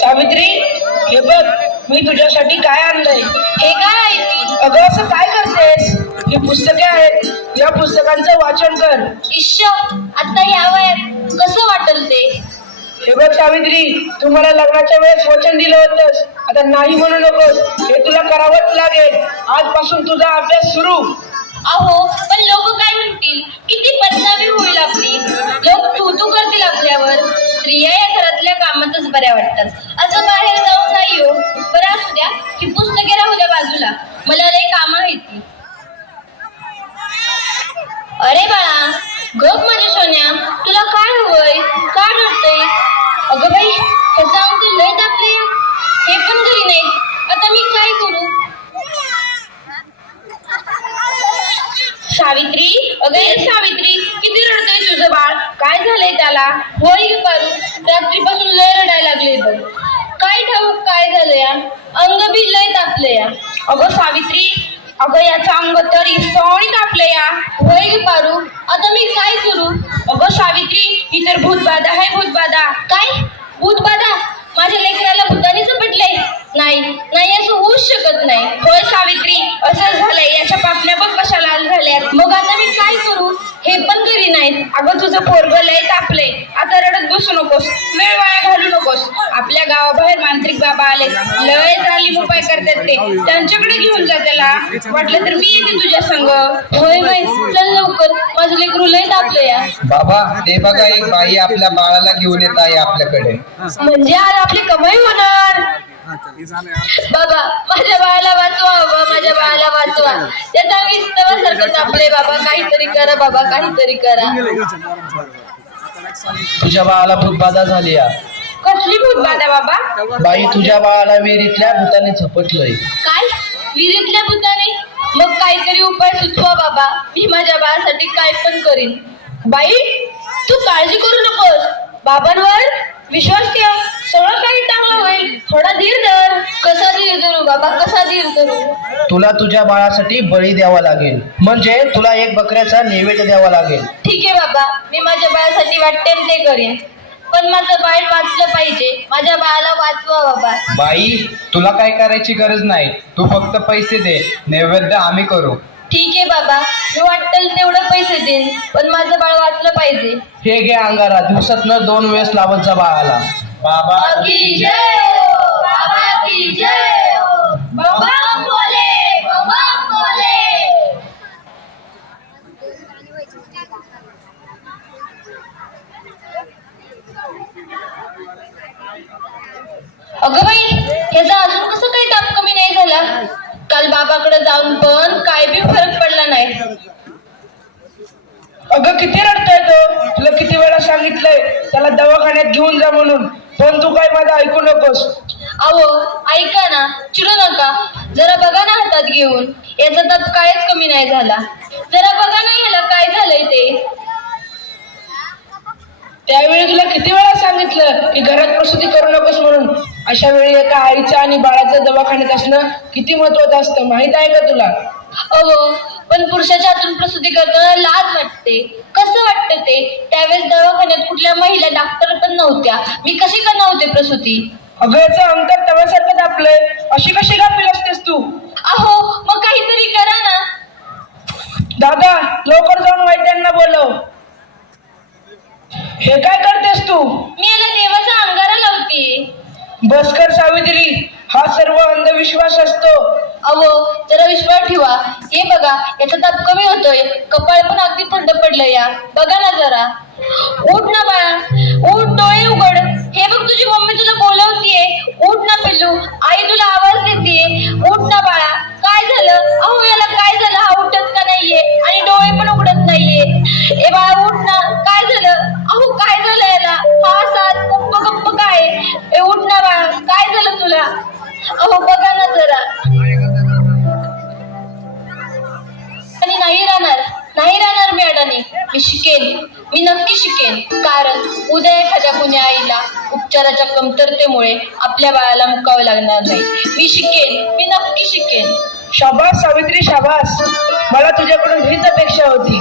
सावित्री, हे बघ मी तुझ्यासाठी काय आणलंय. हे काय आहे? अगं असं काय करतेस? ही पुस्तके आहेत, या पुस्तकांचं वाचन कर. इश्श, आता या वयात कसं वाटल ते? हे बघ सावित्री, तुम्हाला लग्नाच्या वेळेस वचन दिलं होतंस, आता नाही म्हणू नकोस. हे तुला करावंच लागेल. आजपासून तुझा अभ्यास सुरू. अहो, पण लोक काय म्हणतील? किती बदनामी होईल आपली. लोक तू करतील आपल्यावर. स्त्रिया या घरातल्या कामातच बऱ्या वाटतात, असं बाहेर जाऊन नाही हो. बरं असू द्या, ही पुस्तके राहू द्या बाजूला, मला लई कामं आहेत ती. अरे बाळा, गप माझ्या सोन्या, तुला काय हवंय? काय रडतंय? अगं बाई, त्याचा अंक लय टाकले, हे पण घरी नाही. आता मी काय करू? सावित्री, अगं ये सावित्री, किती रडतोय तुझं बाळ? काय झालंय त्याला? होय पारू, रात्रीपासून लय रडायला लागले बघ. काय ठाऊक काय झालं या? अंग बी लय तापलं या. अगं सावित्री, अगं याचं अंग तर इसवणी तापलं या. होय ग पारू, आता मी काय करू? अगं सावित्री, ही तर भूतबाधा आहे, भूतबाधा. काय भूतबाधा? माझ्या लेकराला भूताने झपटलंय? नाही नाही, असं होऊच शकत नाही. होय सावित्री, असं झालंय. याच्या पापण्या बघ कशा लाल झाल्यात. मग आता मी काय करू? हे पण घरी नाहीत. अगं तुझं पोरगं लय तापले, आता रडत बसू नकोस, वेळ वाया घालू नकोस. आपल्या गावाबाहेर मांत्रिक बाबा आले, लय तालीम उपाय करतात ते, त्यांच्याकडे घेऊन जा त्याला. वाटलं तर मी येते तुझ्या संग. होय बाई, चल लवकर, माझं लेकरू लय तापलं या. बाबा, ते बघा एक बाई आपल्या बाळाला घेऊन येत आहे आपल्याकडे. म्हणजे आज आपली कमाई होणार. बाबा, माझ्या बाळाला वाचवा, बाबा माझ्या बाळाला वाचवा. त्याचा विस्तवासारखं तापले. बाबा काहीतरी करा, बाबा काहीतरी करा. तुझ्या बाळाला भूतबाधा झाली या. कसली भूतबाधा बाबा? बाई, तुझ्या बाळाला विहिरीतल्या भूताने झपटलंय. काय? विहिरीतल्या भूताने? मग काहीतरी उपाय सुचवा बाबा, मी माझ्या बाळासाठी काय पण करीन. बाई, तू काळजी करू नकोस, बाबांवर विश्वास ठेव, सगळं काही चांगलं होईल. थोडा धीर धर. कसा धीर धरू बाबा, कसा धीर धरू? तुला तुझ्या बाळासाठी बळी द्यावा लागेल, म्हणजे तुला एक बकऱ्याचा नैवेद्य द्यावा लागेल. ठीक आहे बाबा, मी माझ्या बाळासाठी वाटते ते करेन, पण माझं बाळ वाचलं पाहिजे. माझ्या बाळाला वाचवा बाबा. बाई, तुला काय करायची गरज नाही, तू फक्त पैसे दे, नैवेद्य आम्ही करू. ठीक आहे बाबा, मी वाटेल तेवढं पैसे देईन, पण माझं बाळ वाचलं पाहिजे. हे घे अंगारा, दिवसातनं 2 वेळेस लावत जा बाळाला. बाबा की जय हो, बाबा की जय हो. बाबा बोले, बाबा बोले. अगं बाई, ह्याचा अजून कसं काही ताप कमी नाही झाला? काल बाबाकडे जाऊन पण काय बी फरक पडला नाही. अगं किती रडतोय तो, तुला किती वेळा सांगितलंय त्याला दवाखान्यात घेऊन जा म्हणून, पण तू काय माझं ऐकू नकोस. अहो ऐका ना, चिडू नका, जरा बघा ना हातात घेऊन. याचा ताप कायच कमी नाही झाला. जरा बघा ना ह्याला काय झालंय ते. त्यावेळी तुला किती वेळा सांगितलं की घरात प्रसूती करू नकोस म्हणून. अशा वेळी एका आईचं आणि बाळाचं दवाखान्यात असणं किती महत्वाचं असतं, माहित आहे का तुला? अहो, पण पुरुषाच्या हातून प्रसूती करताना लाज वाटते. कसं वाटतं ते? त्यावेळेस दवाखान्यात कुठल्या महिला डॉक्टर पण नव्हत्या, मी कशी करणार होते प्रसूती? अगं याचं अंतर तव्यासारखं आपलंय, अशी कशी गाफील असतेस तू? अहो, मग काहीतरी करा ना. दादा, लवकर जाऊन वैद्यांना बोलव. हे काय करतेस तू? मी याला देवाचा अंगारा लावते. बस कर सावित्री, हा सर्व अंधविश्वास असतो. अहो, जरा विश्वास ठेवा. हे बघा, याचा ताप कमी होतोय, कपाळ पण अगदी थंड पडलं या. बघा ना जरा. उठ ना बाळा, उठ, डोळे उघड. हे बघ, तुझी मम्मी तुला बोलवतीये. उठ ना पिल्लू, आई तुला आवाज देते. उठ ना बाळा. काय झालं? अहो याला काय झालं? हा उठत का नाहीये आणि डोळे पण उघडत नाहीये. ए बाळा उठ ना, काय झालं? अहो काय झालं याला? हा सास गप्प गप्प काय? ए उठ ना बाळा, काय झालं तुला? अहो बघा ना जरा. आणि नाही राहणार मी अडाणी, मी शिकेन. मी नक्की शिकेन, कारण उद्या एखाद्या कुण्या आईला उपचाराच्या कमतरतेमुळे आपल्या बाळाला मुकावे लागणार नाही. मी नक्की शिकेन. शाबास सावित्री, शाबास. मला तुझ्याकडून हीच अपेक्षा होती.